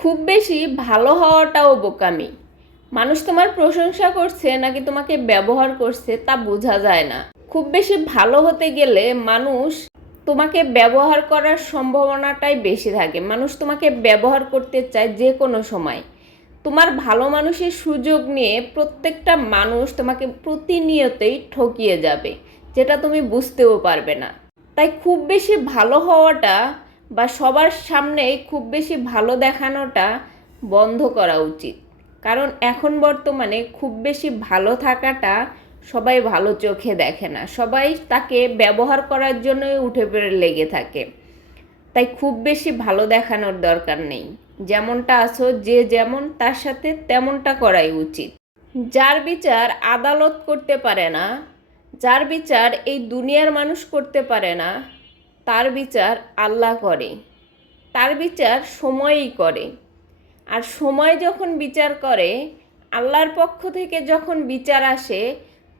খুব বেশি ভালো হওয়াটাও বোকামি। মানুষ তোমার প্রশংসা করছে নাকি তোমাকে ব্যবহার করছে তা বোঝা যায় না। খুব বেশি ভালো হতে গেলে মানুষ তোমাকে ব্যবহার করার সম্ভাবনাটাই বেশি থাকে। মানুষ তোমাকে ব্যবহার করতে চায় যে কোনো সময়। তোমার ভালো মানুষের সুযোগ নিয়ে প্রত্যেকটা মানুষ তোমাকে প্রতিনিয়তই ঠকিয়ে যাবে, যেটা তুমি বুঝতেও পারবে না। তাই খুব বেশি ভালো হওয়াটা বা সবার সামনেই খুব বেশি ভালো দেখানোটা বন্ধ করা উচিত। কারণ এখন বর্তমানে খুব বেশি ভালো থাকাটা সবাই ভালো চোখে দেখে না, সবাই তাকে ব্যবহার করার জন্যই উঠে পড়ে লেগে থাকে। তাই খুব বেশি ভালো দেখানোর দরকার নেই। যেমনটা আছো, যে যেমন তার সাথে তেমনটা করাই উচিত। যার বিচার আদালত করতে পারে না, যার বিচার এই দুনিয়ার মানুষ করতে পারে না, তার বিচার আল্লাহ করে, তার বিচার সময়ই করে। আর সময় যখন বিচার করে, আল্লাহর পক্ষ থেকে যখন বিচার আসে,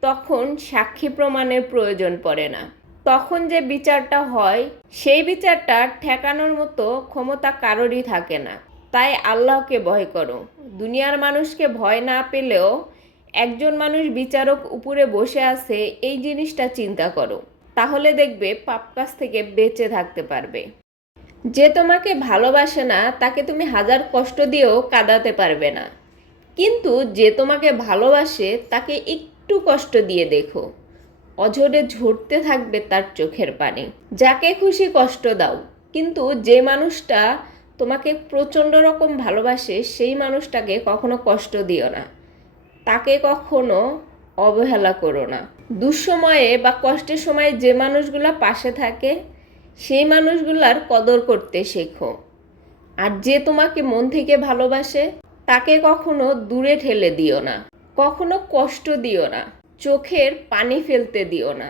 তখন সাক্ষী প্রমাণের প্রয়োজন পড়ে না। তখন যে বিচারটা হয়, সেই বিচারটা ঠেকানোর মতো ক্ষমতা কারোরই থাকে না। তাই আল্লাহকে ভয় করো। দুনিয়ার মানুষকে ভয় না পেলেও একজন মানুষ বিচারক উপরে বসে আছে, এই জিনিসটা চিন্তা করো। তাহলে দেখবে পাপ কাজ থেকে বেঁচে থাকতে পারবে। যে তোমাকে ভালোবাসে না তাকে তুমি হাজার কষ্ট দিয়েও কাঁদাতে পারবে না, কিন্তু যে তোমাকে ভালোবাসে তাকে একটু কষ্ট দিয়ে দেখো, অঝরে ঝরতে থাকবে তার চোখের পানি। যাকে খুশি কষ্ট দাও, কিন্তু যে মানুষটা তোমাকে প্রচণ্ড রকম ভালোবাসে সেই মানুষটাকে কখনো কষ্ট দিও না, তাকে কখনো অবহেলা করো না। দুঃসময়ে বা কষ্টের সময় যে মানুষগুলা পাশে থাকে সেই মানুষগুলার কদর করতে শেখো। আর যে তোমাকে মন থেকে ভালোবাসে তাকে কখনো দূরে ঠেলে দিও না, কখনো কষ্ট দিও না, চোখের পানি ফেলতে দিও না।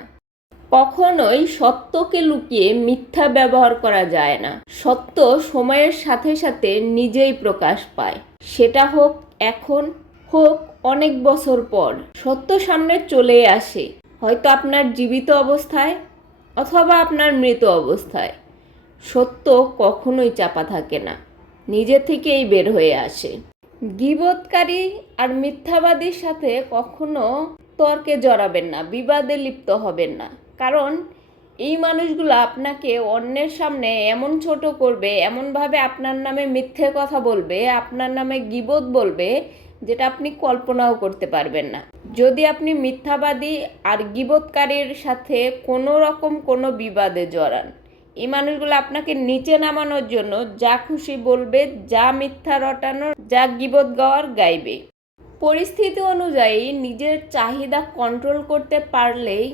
কখনোই সত্যকে লুকিয়ে মিথ্যা ব্যবহার করা যায় না। সত্য সময়ের সাথে সাথে নিজেই প্রকাশ পায়। সেটা হোক এখন, হোক অনেক বছর পর, সত্য সামনে চলে আসে, হয়তো আপনার জীবিত অবস্থায় অথবা আপনার মৃত অবস্থায়। সত্য কখনোই চাপা থাকে না, নিজে থেকেই বের হয়ে আসে। গীবতকারী আর মিথ্যাবাদীর সাথে কখনো তর্কে জড়াবেন না, বিবাদে লিপ্ত হবেন না। কারণ এই মানুষগুলো আপনাকে অন্যের সামনে এমন ছোট করবে, এমনভাবে আপনার নামে মিথ্যে কথা বলবে, আপনার নামে গীবত বলবে, যেটা আপনি কল্পনাও করতে পারবেন না। যদি আপনি মিথ্যাবাদী আর গীবতকারীর সাথে কোনো রকম কোনো বিবাদে জড়ান, এই মানুষগুলো আপনাকে নিচে নামানোর জন্য যা খুশি বলবে, যা মিথ্যা রটানোর, যা গীবত গাওয়ার গাইবে। পরিস্থিতি অনুযায়ী নিজের চাহিদা কন্ট্রোল করতে পারলেই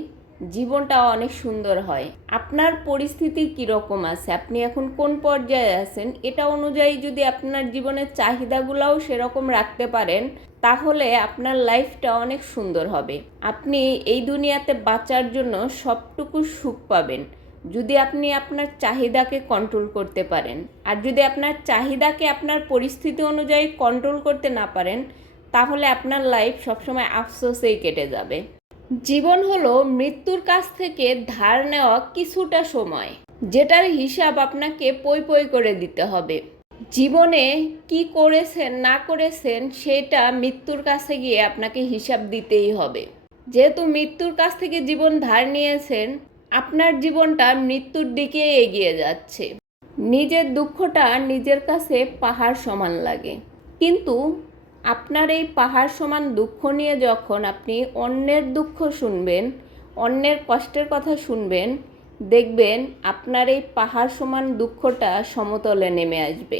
জীবনটা অনেক সুন্দর হয়। আপনার পরিস্থিতি কীরকম আছে, আপনি এখন কোন পর্যায়ে আছেন, এটা অনুযায়ী যদি আপনার জীবনের চাহিদাগুলোও সেরকম রাখতে পারেন, তাহলে আপনার লাইফটা অনেক সুন্দর হবে। আপনি এই দুনিয়াতে বাঁচার জন্য সবটুকু সুখ পাবেন যদি আপনি আপনার চাহিদাকে কন্ট্রোল করতে পারেন। আর যদি আপনার চাহিদাকে আপনার পরিস্থিতি অনুযায়ী কন্ট্রোল করতে না পারেন, তাহলে আপনার লাইফ সবসময় আফসোসেই কেটে যাবে। জীবন হলো মৃত্যুর কাছ থেকে ধার নেওয়া কিছুটা সময়, যেটার হিসাব আপনাকে পই পই করে দিতে হবে। জীবনে কি করেছেন না করেছেন সেটা মৃত্যুর কাছে গিয়ে আপনাকে হিসাব দিতেই হবে। যেহেতু মৃত্যুর কাছ থেকে জীবন ধার নিয়েছেন, আপনার জীবনটা মৃত্যুর দিকে এগিয়ে যাচ্ছে। নিজের দুঃখটা নিজের কাছে পাহাড় সমান লাগে, কিন্তু আপনার এই পাহাড় সমান দুঃখ নিয়ে যখন আপনি অন্যের দুঃখ শুনবেন, অন্যের কষ্টের কথা শুনবেন, দেখবেন আপনার এই পাহাড় সমান দুঃখটা সমতলে নেমে আসবে।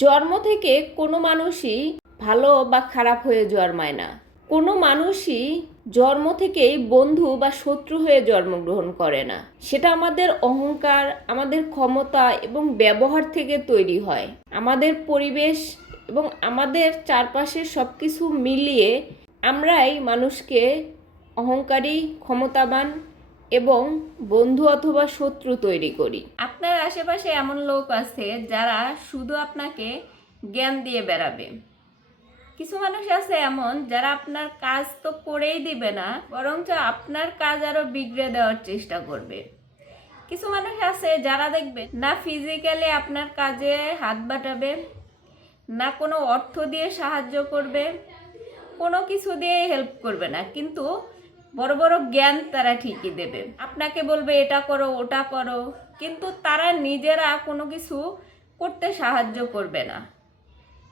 জন্ম থেকে কোনো মানুষই ভালো বা খারাপ হয়ে জন্মায় না। কোনো মানুষই জন্ম থেকেই বন্ধু বা শত্রু হয়ে জন্মগ্রহণ করে না। সেটা আমাদের অহংকার, আমাদের ক্ষমতা এবং ব্যবহার থেকে তৈরি হয়। আমাদের পরিবেশ এবং আমাদের চারপাশের সব কিছু মিলিয়ে আমরাই মানুষকে অহংকারী, ক্ষমতাবান এবং বন্ধু অথবা শত্রু তৈরি করি। আপনার আশেপাশে এমন লোক আছে যারা শুধু আপনাকে জ্ঞান দিয়ে বেড়াবে। কিছু মানুষ আছে এমন যারা আপনার কাজ তো করেই দিবে না, বরঞ্চ আপনার কাজ আরো বিগড়ে দেওয়ার চেষ্টা করবে। কিছু মানুষ আছে যারা দেখবে না ফিজিক্যালি আপনার কাজে হাত বাটাবে, না কোনো অর্থ দিয়ে সাহায্য করবে, কোনো কিছু দিয়ে হেল্প করবে না, কিন্তু বড় বড় জ্ঞান তারা ঠিকই দেবে। আপনাকে বলবে এটা করো ওটা করো, কিন্তু তারা নিজেরা কোনো কিছু করতে সাহায্য করবে না।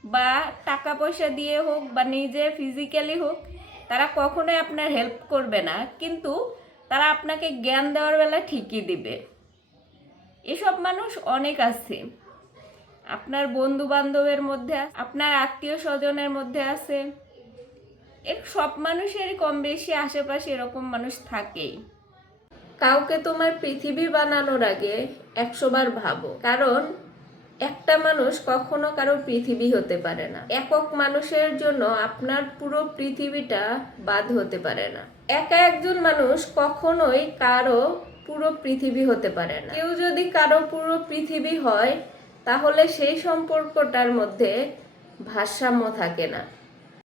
বা টাকা পয়সা দিয়ে হোক বা নিজে ফিজিক্যালি হোক, তারা কখনোই আপনার হেল্প করবে না, কিন্তু তারা আপনাকে জ্ঞান দেওয়ার বেলা ঠিকই দিবে। এসব মানুষ অনেক আছে, আপনার বন্ধু বান্ধবের মধ্যে, আপনার আত্মীয় স্বজনের মধ্যে আছে। সব মানুষেরই কম বেশি আশেপাশে এরকম মানুষ থাকেই। কাউকে তোমার পৃথিবী বানানোর আগে 100 বার ভাবো, কারণ একটা মানুষ কখনো কারো পৃথিবী হতে পারে না। একক মানুষের জন্য আপনার পুরো পৃথিবীটা বাদ হতে পারে না। একা একজন মানুষ কখনোই কারো পুরো পৃথিবী হতে পারে না। কেউ যদি কারো পুরো পৃথিবী হয়, তাহলে সেই সম্পর্কটার মধ্যে ভারসাম্য থাকে না।